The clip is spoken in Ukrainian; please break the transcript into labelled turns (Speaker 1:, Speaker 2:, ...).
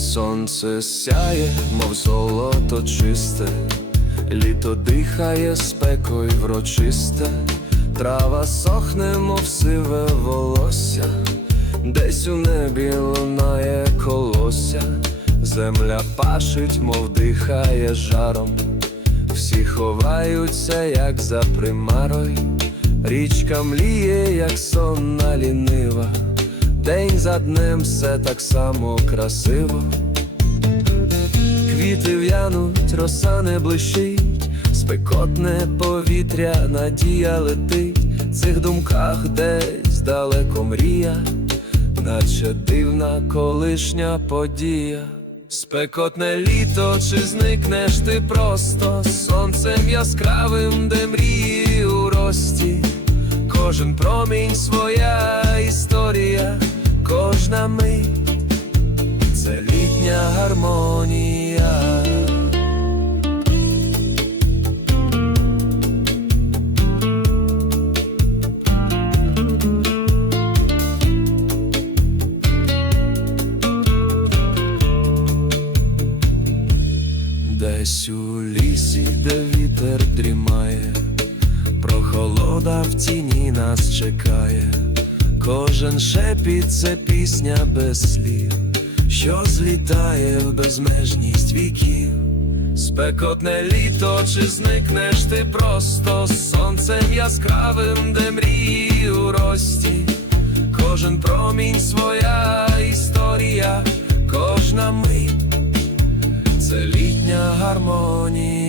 Speaker 1: Сонце сяє, мов золото чисте, літо дихає спекою врочисте, трава сохне, мов сиве волосся, десь у небі лунає колося, земля пашить, мов дихає жаром, всі ховаються, як за примарою, річка мліє, як сонна лінива. День за днем все так само красиво. Квіти в'януть, роса не блищить, спекотне повітря, надія летить, в цих думках десь далеко мрія, наче дивна колишня подія. Спекотне літо, чи зникнеш ти просто сонцем яскравим, де мрії у рості. Кожен промінь своя історія, кожна мить це літня гармонія. Десь у лісі, де вітер дрімає, прохолода в тіні нас чекає, Кожен шепіт це пісня без слів, що злітає в безмежність віків, спекотне літо, чи зникнеш ти просто з сонцем яскравим, де мрії у рості, кожен промінь своя історія, кожна мить це літня гармонія.